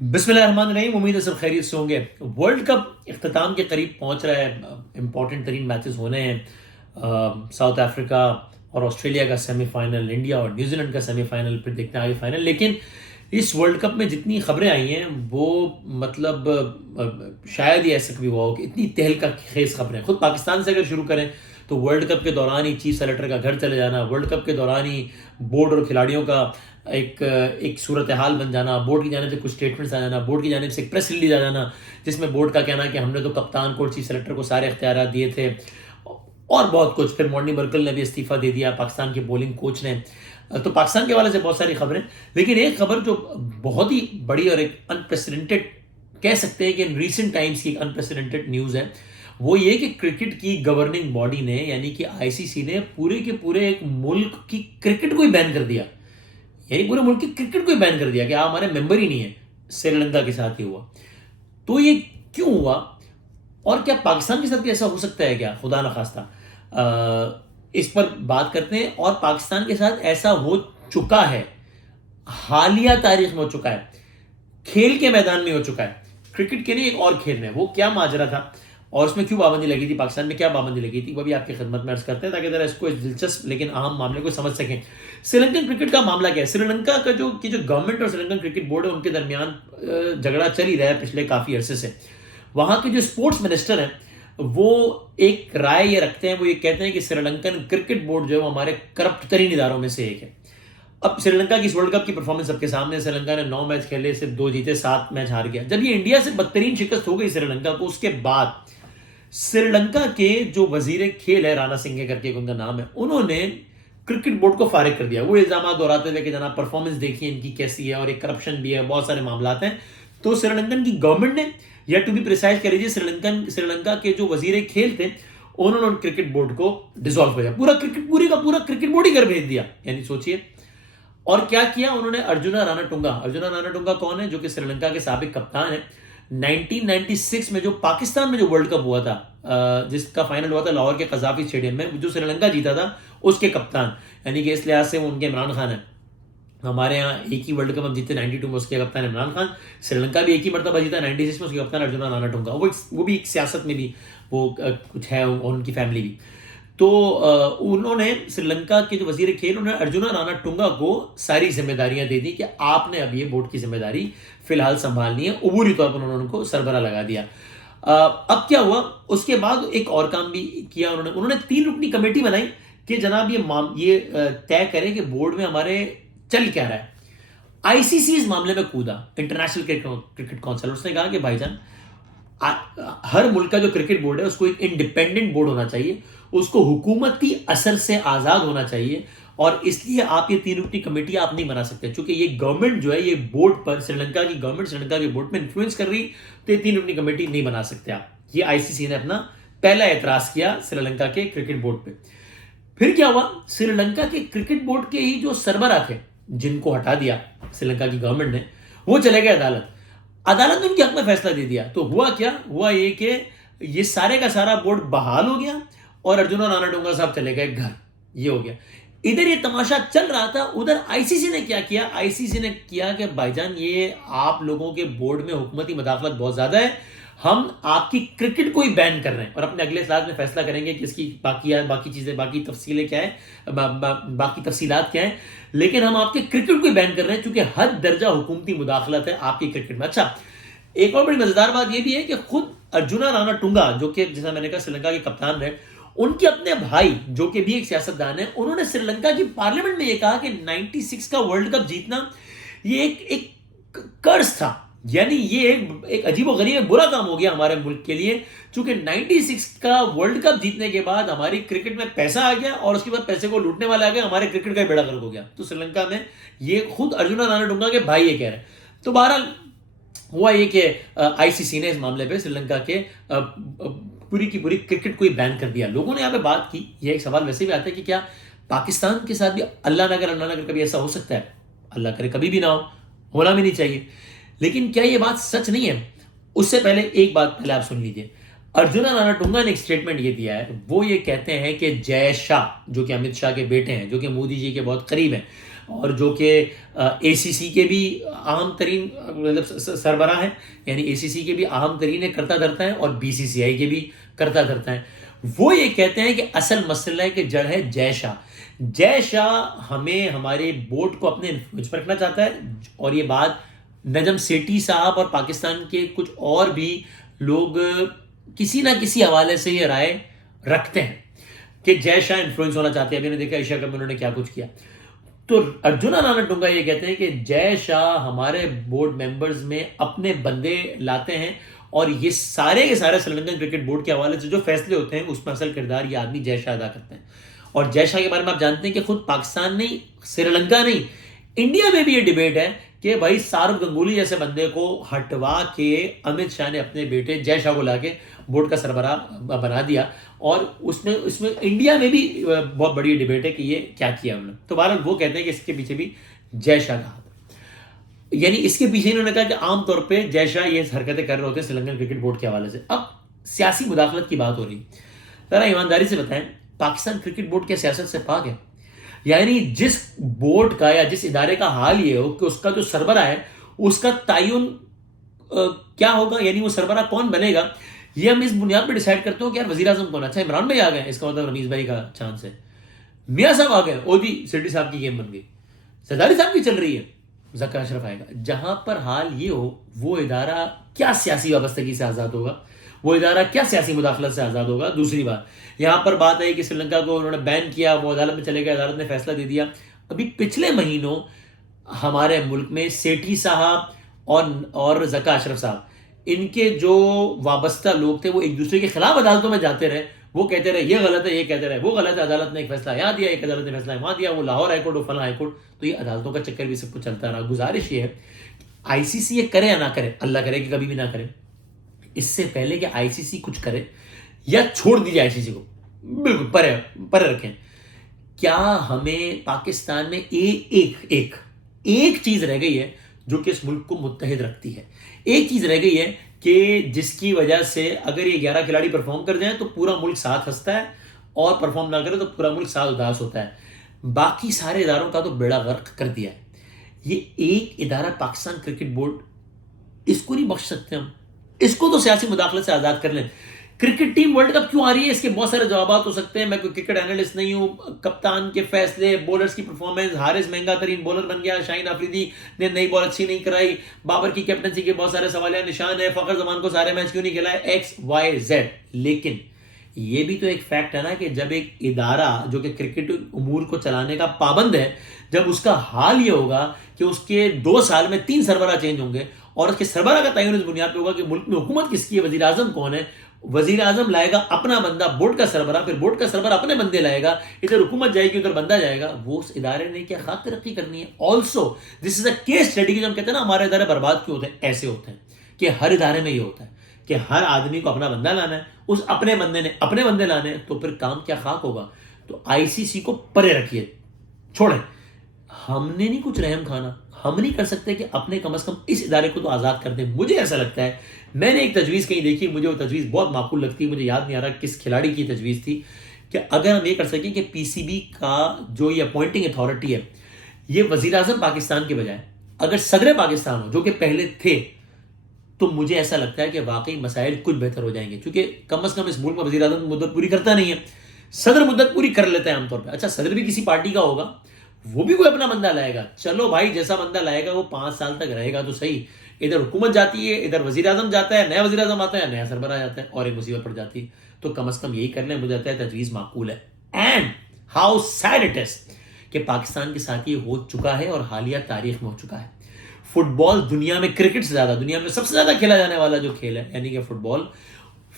بسم اللہ الرحمن الرحیم. امید ہے سب خیریت سے ہوں گے. ورلڈ کپ اختتام کے قریب پہنچ رہا ہے. امپورٹنٹ ترین میچز ہونے ہیں. ساؤتھ افریقہ اور آسٹریلیا کا سیمی فائنل، انڈیا اور نیوزی لینڈ کا سیمی فائنل، پھر دیکھتے ہیں آگے فائنل. لیکن اس ورلڈ کپ میں جتنی خبریں آئی ہیں وہ مطلب شاید ہی ایسا کبھی ہوا ہو کہ اتنی تہلکہ خیز خبریں. خود پاکستان سے اگر شروع کریں تو ورلڈ کپ کے دوران ہی چیف سلیکٹر کا گھر چلے جانا، ورلڈ کپ کے دوران ہی بورڈ اور کھلاڑیوں کا ایک صورتحال بن جانا، بورڈ کی جانب سے کچھ اسٹیٹمنٹس آ جانا، بورڈ کی جانب سے ایک پریس ریلیز آ جانا جس میں بورڈ کا کہنا ہے کہ ہم نے تو کپتان کو اور چیف سلیکٹر کو سارے اختیارات دیے تھے، اور بہت کچھ. پھر مونٹی مرکل نے بھی استعفیٰ دے دیا، پاکستان کے بولنگ کوچ نے. تو پاکستان کے حوالے سے بہت ساری خبریں. لیکن ایک خبر جو بہت ہی بڑی اور ایک انپریسیڈنٹڈ کہہ سکتے ہیں کہ ریسنٹ ٹائمز کی ایک انپریسیڈنٹڈ نیوز ہے، وہ یہ کہ کرکٹ کی گورننگ باڈی نے یعنی کہ آئی سی سی نے پورے کے پورے ایک ملک کی کرکٹ کو ہی بین کر دیا. یعنی پورے ملک کی کرکٹ کو ہی بین کر دیا کہ آپ ہمارے ممبر ہی نہیں ہیں. سری لنکا کے ساتھ یہ ہوا. تو یہ کیوں ہوا اور کیا پاکستان کے ساتھ بھی ایسا ہو سکتا ہے کیا؟ خدا نخواستہ اس پر بات کرتے ہیں. اور پاکستان کے ساتھ ایسا ہو چکا ہے، حالیہ تاریخ میں ہو چکا ہے، کھیل کے میدان میں ہو چکا ہے، کرکٹ کے نہیں ایک اور کھیل میں. وہ کیا ماجرا تھا اور اس میں کیوں پابندی لگی تھی، پاکستان میں کیا پابندی لگی تھی، وہ بھی آپ کی خدمت میں عرض کرتے ہیں تاکہ ذرا اس کو اس دلچسپ لیکن اہم معاملے کو سمجھ سکیں. سری لنکن کرکٹ کا معاملہ کیا ہے؟ سری لنکا کا جو گورنمنٹ اور سری لنکن کرکٹ بورڈ ہے ان کے درمیان جھگڑا چل ہی رہا ہے پچھلے کافی عرصے سے. وہاں کے جو اسپورٹس منسٹر ہیں وہ ایک رائے یہ رکھتے ہیں، وہ یہ کہتے ہیں کہ سری لنکن کرکٹ بورڈ جو ہے وہ ہمارے کرپٹ ترین اداروں میں سے ایک ہے. اب سری لنکا کی اس ورلڈ کپ کی پرفارمنس سب کے سامنے. سری لنکا نے 9 میچ کھیلے، صرف 2 جیتے، 7 میچ ہار گیا. جب یہ انڈیا سے بدترین شکست ہو گئی سری لنکا کو، اس کے بعد سری لنکا کے جو وزیر کھیل ہے رانا سنگھے کر کے ان کا نام ہے، انہوں نے کرکٹ بورڈ کو فارغ کر دیا. وہ الزامات دہراتے ہوئے کہ جناب پرفارمنس دیکھیے ان کی کیسی ہے اور ایک کرپشن بھی ہے، بہت سارے معاملات ہیں. تو سری لنکن کی گورنمنٹ نے، یا ٹو بی پریسائز کر لیجیے سری لنکا کے جو وزیر کھیل تھے انہوں نے کرکٹ بورڈ کو ڈیزالو کر دیا. پوری کا پورا کرکٹ بورڈ ہی کر بھیج دیا. یعنی سوچئے. اور کیا کیا انہوں نے؟ ارجنا رانا ٹنگا کون ہے؟ جو کہ سری لنکا کے سابق کپتان ہیں. 1996 میں جو پاکستان میں جو ورلڈ کپ ہوا تھا، جس کا فائنل ہوا تھا لاہور کے قذافی اسٹیڈیم میں، جو سری لنکا جیتا تھا، اس کے کپتان. یعنی کہ اس لحاظ سے وہ ان کے عمران خان ہیں. ہمارے ہاں ایک ہی ورلڈ کپ ہم جیتے 92 میں، اس کے کپتان عمران خان. سری لنکا بھی ایک ہی مرتبہ جیتا 96 میں، اس کے کپتان ارجنا رانا ٹنگا. وہ بھی ایک سیاست میں بھی وہ کچھ ہے، ان کی فیملی بھی. تو انہوں نے سری لنکا کے جو وزیر کھیل، انہوں نے ارجنا رانا ٹنگا کو ساری ذمہ داریاں دے دی کہ آپ نے اب یہ بورڈ کی ذمہ داری فی الحال سنبھالنی ہے. عبوری طور پر انہوں نے ان کو سربراہ لگا دیا. اب کیا ہوا؟ اس کے بعد ایک اور کام بھی کیا انہوں نے 3 رکنی کمیٹی بنائی کہ جناب یہ طے کرے کہ بورڈ میں ہمارے چل کیا رہا ہے. آئی سی سی اس معاملے میں کودا، انٹرنیشنل کرکٹ کونسل. اس نے کہا کہ بھائی جان، ہر ملک کا جو کرکٹ بورڈ ہے اس کو ایک انڈیپینڈنٹ بورڈ ہونا چاہیے، اس کو حکومتی اثر سے آزاد ہونا چاہیے، اور اس لیے آپ یہ 3 رکنی کمیٹی آپ نہیں بنا سکتے چونکہ یہ گورنمنٹ جو ہے یہ بورڈ پر، سری لنکا کی گورنمنٹ سری لنکا کے بورڈ میں انفلوئنس کر رہی، تو یہ 3 رکنی کمیٹی نہیں بنا سکتے آپ. یہ آئی سی سی نے اپنا پہلا اعتراض کیا سری لنکا کے کرکٹ بورڈ پہ. پھر کیا ہوا؟ سری لنکا کے کرکٹ بورڈ کے ہی جو سربراہ تھے، جن کو ہٹا دیا سری لنکا کی گورنمنٹ نے، وہ چلے گئے عدالت نے ان کے حق میں فیصلہ دے دیا. تو ہوا کیا؟ ہوا یہ کہ یہ سارے کا سارا بورڈ بحال ہو گیا اور ارجنا رانا ٹنگا صاحب چلے گئے گھر. یہ ہو گیا. ادھر یہ تماشا چل رہا تھا، ادھر آئی سی سی نے کیا کیا؟ آئی سی سی نے کیا کہ بھائی جان، یہ آپ لوگوں کے بورڈ میں حکومتی مداخلت بہت زیادہ ہے، ہم آپ کی کرکٹ کو ہی بین کر رہے ہیں، اور اپنے اگلے اجلاس میں فیصلہ کریں گے کہ اس کی باقی چیزیں، باقی تفصیلیں کیا ہیں، باقی تفصیلات کیا ہیں، لیکن ہم آپ کے کرکٹ کو ہی بین کر رہے ہیں چونکہ حد درجہ حکومتی مداخلت ہے آپ کی کرکٹ میں. اچھا، ایک اور بڑی مزیدار بات یہ بھی ہے کہ خود ارجنا رانا ٹنگا، جو کہ جیسا میں نے کہا سری لنکا کے کپتان رہے، ان کے اپنے بھائی جو کہ بھی ایک سیاستدان ہیں، انہوں نے سری لنکا کی پارلیمنٹ میں یہ کہا کہ 96 کا ورلڈ کپ جیتنا یہ ایک قرض تھا. یعنی یہ ایک عجیب و غریب برا کام ہو گیا ہمارے ملک کے لیے، چونکہ 96 کا ورلڈ کپ جیتنے کے بعد ہماری کرکٹ میں پیسہ آ گیا اور اس کے بعد پیسے کو لوٹنے والے آ گئے، ہمارے کرکٹ کا بیڑا غرق ہو گیا. تو سری لنکا میں یہ خود ارجنا رانا ٹنگا کے بھائی یہ کہہ رہے ہیں. تو بہرحال ہوا یہ کہ آئی سی سی نے اس معاملے پہ سری لنکا کے پوری کی پوری کرکٹ کو ہی بین کر دیا. لوگوں نے یہاں پہ بات کی، یہ ایک سوال ویسے بھی آتا ہے کہ کیا پاکستان کے ساتھ بھی اللہ نہ کرے کبھی ایسا ہو سکتا ہے؟ اللہ کرے کبھی بھی نہ ہو، ہونا بھی نہیں چاہیے. لیکن کیا یہ بات سچ نہیں ہے؟ اس سے پہلے ایک بات پہلے آپ سن لیجیے. ارجنا رانا ٹنگا نے ایک سٹیٹمنٹ یہ دیا ہے. وہ یہ کہتے ہیں کہ جے شاہ، جو کہ امت شاہ کے بیٹے ہیں، جو کہ مودی جی کے بہت قریب ہیں، اور جو کہ اے سی سی کے بھی اہم ترین مطلب سربراہ ہیں، یعنی اے سی سی کے بھی اہم ترین کرتا دھرتا ہیں اور بی سی سی آئی کے بھی کرتا دھرتا ہیں. وہ یہ کہتے ہیں کہ اصل مسئلہ کی جڑ ہے جے شاہ. جے شاہ ہمیں ہمارے بورڈ کو اپنے انفلوئنس پر رکھنا چاہتا ہے، اور یہ بات نجم سیٹھی صاحب اور پاکستان کے کچھ اور بھی لوگ کسی نہ کسی حوالے سے یہ رائے رکھتے ہیں کہ جے شاہ انفلوئنس ہونا چاہتے ہیں. ابھی نے دیکھا ایشیا کپ میں انہوں نے کیا کچھ کیا. تو ارجنا راناٹنگا یہ کہتے ہیں کہ جے شاہ ہمارے بورڈ ممبرز میں اپنے بندے لاتے ہیں، اور یہ سارے کے سارے سری لنکن کرکٹ بورڈ کے حوالے سے جو فیصلے ہوتے ہیں اس میں اصل کردار یہ آدمی جے شاہ ادا کرتے ہیں. اور جے شاہ کے بارے میں آپ جانتے ہیں کہ خود پاکستان نہیں، سری لنکا نہیں، انڈیا میں بھی یہ ڈیبیٹ ہے کہ بھائی سارو گنگولی جیسے بندے کو ہٹوا کے امت شاہ نے اپنے بیٹے جے شاہ کو لا کے بورڈ کا سربراہ بنا دیا. اور اس میں انڈیا میں بھی بہت بڑی ڈیبیٹ ہے کہ یہ کیا کیا انہوں نے. تو بہرحال وہ کہتے ہیں کہ اس کے پیچھے بھی جے شاہ کا ہاتھ ہے، یعنی اس کے پیچھے انہوں نے کہا کہ عام طور پہ جے شاہ یہ حرکتیں کر رہے ہوتے ہیں سری لنکن کرکٹ بورڈ کے حوالے سے. اب سیاسی مداخلت کی بات ہو رہی ہے، ذرا ایمانداری سے بتائیں پاکستان کرکٹ بورڈ کیا سیاست سے پاک ہے؟ یعنی جس بورڈ کا یا جس ادارے کا حال یہ ہو کہ اس کا جو سربراہ ہے اس کا تعین کیا ہوگا، یعنی وہ سربراہ کون بنے گا، یہ ہم اس بنیاد پہ ڈیسائیڈ کرتے ہو کہ یار وزیر اعظم کون. اچھا عمران بھائی آ گئے، اس کا مطلب رمیز بھائی کا چانس ہے. میاں صاحب آ گئے، او جی سیٹھی صاحب کی گیم بن گئی. زرداری صاحب کی چل رہی ہے، ذکر اشرف آئے گا. جہاں پر حال یہ ہو وہ ادارہ کیا سیاسی وابستگی سے آزاد ہوگا، وہ ادارہ کیا سیاسی مداخلت سے آزاد ہوگا. دوسری بات یہاں پر بات ہے کہ سری لنکا کو انہوں نے بین کیا، وہ عدالت میں چلے گئے، عدالت نے فیصلہ دے دیا. ابھی پچھلے مہینوں ہمارے ملک میں سیٹھی صاحب اور ذکا اشرف صاحب، ان کے جو وابستہ لوگ تھے وہ ایک دوسرے کے خلاف عدالتوں میں جاتے رہے. وہ کہتے رہے یہ غلط ہے، یہ کہتے رہے وہ غلط ہے. عدالت نے ایک فیصلہ یہاں دیا، ایک عدالت نے فیصلہ وہاں دیا، وہ لاہور ہائی کورٹ، وہ فلاں ہائی کورٹ. تو یہ عدالتوں کا چکر بھی سب کچھ چلتا رہا. گزارش یہ ہے آئی سی سی یہ کرے یا نہ کرے، اللہ کرے کہ کبھی بھی نہ کرے، اس سے پہلے کہ آئی سی سی کچھ کرے یا چھوڑ دیجیے آئی سی سی کو بالکل پرے رکھیں. کیا ہمیں پاکستان میں ایک چیز رہ گئی ہے جو کہ اس ملک کو متحد رکھتی ہے، ایک چیز رہ گئی ہے کہ جس کی وجہ سے اگر یہ 11 کھلاڑی پرفارم کر جائیں تو پورا ملک ساتھ ہنستا ہے، اور پرفارم نہ کرے تو پورا ملک ساتھ اداس ہوتا ہے. باقی سارے اداروں کا تو بیڑا غرق کر دیا ہے. یہ ایک ادارہ پاکستان کرکٹ بورڈ، اس کو نہیں بخش سکتے ہم. اس کو تو سیاسی مداخلت سے آزاد کر لیں. کرکٹ ٹیم ورلڈ کپ کیوں آ رہی ہے، اس کے بہت سارے جوابات ہو سکتے ہیں. میں کوئی کرکٹ اینالسٹ نہیں ہوں. کپتان کے فیصلے، بولرز کی پرفارمنس، حارث مہنگا ترین بولر بن گیا، شاہین آفریدی نے نئی بال اچھی نہیں کرائی، بابر کی کیپٹنسی کے بہت سارے سوالیہ نشان ہے، فخر زمان کو سارے میچ کیوں نہیں کھلائے، ایکس وائی زیڈ. لیکن یہ بھی تو ایک فیکٹ ہے نا کہ جب ایک ادارہ جو کہ کرکٹ امور کو چلانے کا پابند ہے، جب اس کا حال یہ ہوگا کہ اس کے 2 سال میں 3 سربراہ چینج ہوں گے، اور اس کے سربراہ کا تعین اس بنیاد پہ ہوگا کہ ملک میں حکومت کس کی ہے، وزیر اعظم کون ہے. وزیر اعظم لائے گا اپنا بندہ بورڈ کا سربراہ، پھر بورڈ کا سربراہ اپنے بندے لائے گا، ادھر حکومت جائے گی ادھر بندہ جائے گا. وہ اس ادارے نے کیا خاک ترقی کرنی ہے؟ Also this is a case study کہ جو ہم کہتے ہیں نا ہمارے ادارے برباد کیوں ہوتے ہیں، ایسے ہوتے ہیں کہ ہر ادارے میں یہ ہوتا ہے کہ ہر آدمی کو اپنا بندہ لانا ہے، اس اپنے بندے نے اپنے بندے لانے ہیں، تو پھر کام کیا خاک ہوگا. تو آئی سی سی کو پرے رکھیے، چھوڑیں. ہم نے نہیں کچھ رحم کھانا، ہم نہیں کر سکتے کہ اپنے کم از کم اس ادارے کو تو آزاد کر دیں. مجھے ایسا لگتا ہے، میں نے ایک تجویز کہیں دیکھی، مجھے وہ تجویز بہت معقول لگتی ہے، مجھے یاد نہیں آ رہا کس کھلاڑی کی تجویز تھی، کہ اگر ہم یہ کر سکیں کہ پی سی بی کا جو یہ اپوائنٹنگ اتھارٹی ہے، یہ وزیر اعظم پاکستان کے بجائے اگر صدر پاکستان ہو جو کہ پہلے تھے، تو مجھے ایسا لگتا ہے کہ واقعی مسائل کچھ بہتر ہو جائیں گے. کیونکہ کم از کم اس ملک میں وزیر اعظم مدت پوری کرتا نہیں ہے، صدر مدت پوری کر لیتا ہے عام طور پہ. اچھا صدر بھی کسی پارٹی کا ہوگا، وہ بھی کوئی اپنا بندہ لائے گا، چلو بھائی جیسا بندہ لائے گا وہ 5 سال تک رہے گا تو صحیح. ادھر حکومت جاتی ہے، ادھر وزیر اعظم جاتا ہے، نیا وزیر اعظم آتا ہے، نیا سربراہ جاتا ہے، اور ایک مصیبت پڑ جاتی ہے. تو کم از کم یہی کر لیں، مجھے لگتا ہے تجویز معقول ہے. And how said it is کہ پاکستان کے ساتھ یہ ہو چکا ہے اور حالیہ تاریخ میں ہو چکا ہے. فٹ بال دنیا میں کرکٹ سے زیادہ، دنیا میں سب سے زیادہ کھیلا جانے والا جو کھیل ہے یعنی کہ فٹ بال،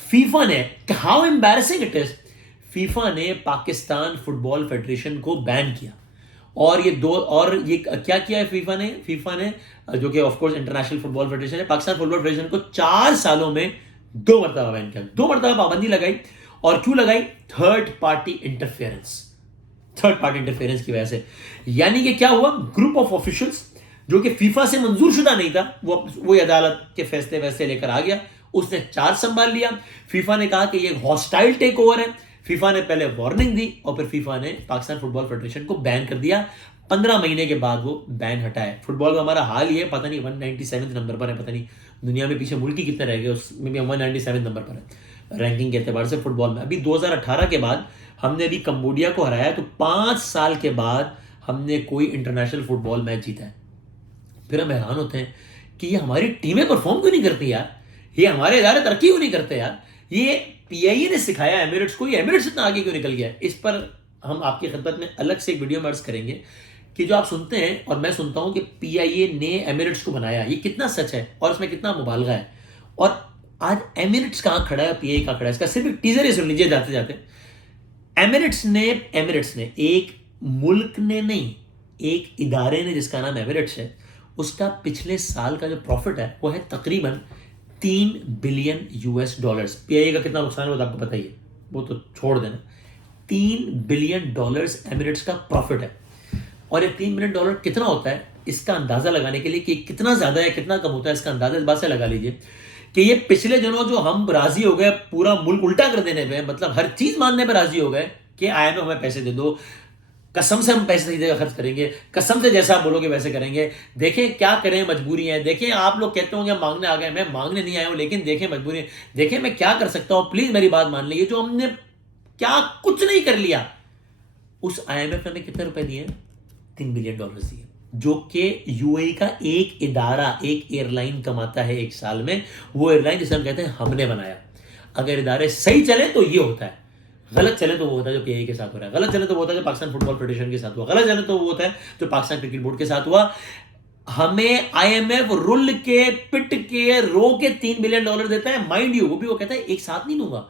فیفا نے، how embarrassing it is, FIFA نے پاکستان فٹ بال فیڈریشن کو بین کیا. اور یہ کیا کیا ہے فیفا نے جو کہ of course international football federation ہے، پاکستان فٹ بال فیڈریشن کو 4 سالوں میں 2 مرتبہ بین کیا، 2 مرتبہ پابندی لگائی. اور کیوں لگائی؟ تھرڈ پارٹی انٹرفیئرنس کی وجہ سے. یعنی کہ کیا ہوا، گروپ آف آفیشلز جو کہ فیفا سے منظور شدہ نہیں تھا، وہ عدالت کے فیصلے ویسے لے کر آ گیا، اس نے چارج سنبھال لیا. فیفا نے کہا کہ یہ ہاسٹائل ٹیک اوور ہے، فیفا نے پہلے وارننگ دی اور پھر فیفا نے پاکستان فٹ بال فیڈریشن کو بین کر دیا. 15 مہینے کے بعد وہ بین ہٹا ہے. فٹ بال میں ہمارا حال یہ ہے, پتہ نہیں 197 نمبر پر ہے, پتہ نہیں دنیا میں پیچھے ملک ہی کتنے رہ گئے, اس میں بھی 197 نمبر پر ہے رینکنگ کے اعتبار سے فٹ بال میں. ابھی 2018 کے بعد ہم نے ابھی کمبوڈیا کو ہرایا, تو 5 سال کے بعد ہم نے کوئی انٹرنیشنل فٹ بال میچ جیتا ہے. پھر ہم حیران ہوتے ہیں کہ یہ ہماری ٹیمیں پرفارم کیوں نہیں کرتی یار, یہ ہمارے ادارے ترقی کیوں نہیں کرتے یار, یہ پی آئی اے نے سکھایا ایمریٹس کو, یہ ایمریٹس اتنا آگے کیوں نکل گیا. اس پر ہم آپ کی خدمت میں الگ سے ایک ویڈیو میں عرض کریں گے کہ جو آپ سنتے ہیں اور میں سنتا ہوں کہ پی آئی اے نے ایمریٹس کو بنایا, یہ کتنا سچ ہے اور اس میں کتنا مبالغہ ہے. اور آج ایمریٹس کہاں کھڑا ہے, پی آئی اے کہاں کھڑا ہے, اس کا صرف ایک ٹیزر ہی سن لیجیے جاتے جاتے. ایمریٹس نے ایک ملک نے نہیں, ایک ادارے نے جس کا نام ایمریٹس ہے, اس کا پچھلے سال کا جو پروفٹ ہے وہ ہے تقریباً $3 بلین. پی آئی اے کا کتنا نقصان ہے وہ آپ کو پتہ ہی ہے, وہ تو چھوڑ دینا. $3 بلین ایمریٹس کا پروفٹ ہے. اور یہ $3 بلین کتنا ہوتا ہے, اس کا اندازہ لگانے کے لیے کہ کتنا زیادہ ہے کتنا کم ہوتا ہے, اس کا اندازہ اس بات سے لگا لیجیے کہ یہ پچھلے دنوں جو ہم راضی ہو گئے پورا ملک الٹا کر دینے پہ, مطلب ہر چیز ماننے پہ راضی ہو گئے کہ آئی ایم ایف ہمیں پیسے دے دو, قسم سے ہم پیسے صحیح جگہ خرچ کریں گے, قسم سے جیسا آپ بولو گے ویسے کریں گے. دیکھیں کیا کریں, مجبوری ہیں. دیکھیں آپ لوگ کہتے ہوں گے مانگنے آ گئے, میں مانگنے نہیں آیا ہوں, لیکن دیکھیں مجبوری ہے, دیکھیں میں کیا کر سکتا ہوں, پلیز میری بات مان لیجیے. جو ہم نے کیا کچھ نہیں کر لیا, اس آئی ایم ایف نے کتنے روپے دیے, $3 بلین دیے, جو کہ یو اے کا ایک ادارہ, ایک ایئر لائن کماتا ہے ایک سال میں. وہ ایئر لائن جسے ہم کہتے ہیں ہم نے بنایا. اگر ادارے صحیح چلے تو یہ ہوتا ہے, غلط چلے تو وہ ہوتا ہے جو پی آئی اے کے ساتھ ہو رہا ہے, غلط چلے تو وہ ہوتا ہے جو پاکستان فٹ بال فیڈریشن کے ساتھ ہوا, غلط چلے تو وہ ہوتا ہے جو پاکستان کرکٹ بورڈ کے ساتھ ہوا. ہمیں آئی ایم ایف رول کے پٹ کے رو کے $3 بلین دیتا ہے, مائنڈ یو, وہ بھی وہ کہتا ہے ایک ساتھ نہیں دوں گا,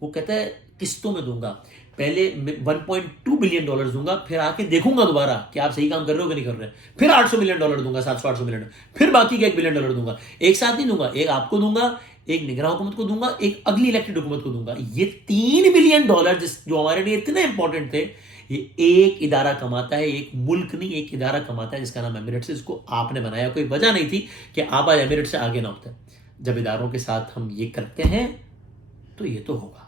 وہ کہتا ہے قسطوں میں دوں گا. پہلے $1.2 بلین دوں گا, پھر آ کے دیکھوں گا دوبارہ کہ آپ صحیح کام کر رہے ہو کہ نہیں کر رہے, پھر $800 ملین دوں گا, 700-800 ملین, پھر باقی کا $1 بلین دوں گا. ایک ساتھ نہیں دوں گا, ایک آپ کو دوں گا, ایک نگراں حکومت کو دوں گا, ایک اگلی الیکٹڈ حکومت کو دوں گا. یہ $3 بلین جو ہمارے لیے اتنے امپورٹنٹ تھے, یہ ایک ادارہ کماتا ہے, ایک ملک نہیں ایک ادارہ کماتا ہے جس کا نام ایمریٹس ہے. اس کو آپ نے بنایا, کوئی وجہ نہیں تھی کہ آپ آج ایمریٹس سے آگے نہ ہوتے. جب اداروں کے ساتھ ہم یہ کرتے ہیں تو یہ تو ہوگا.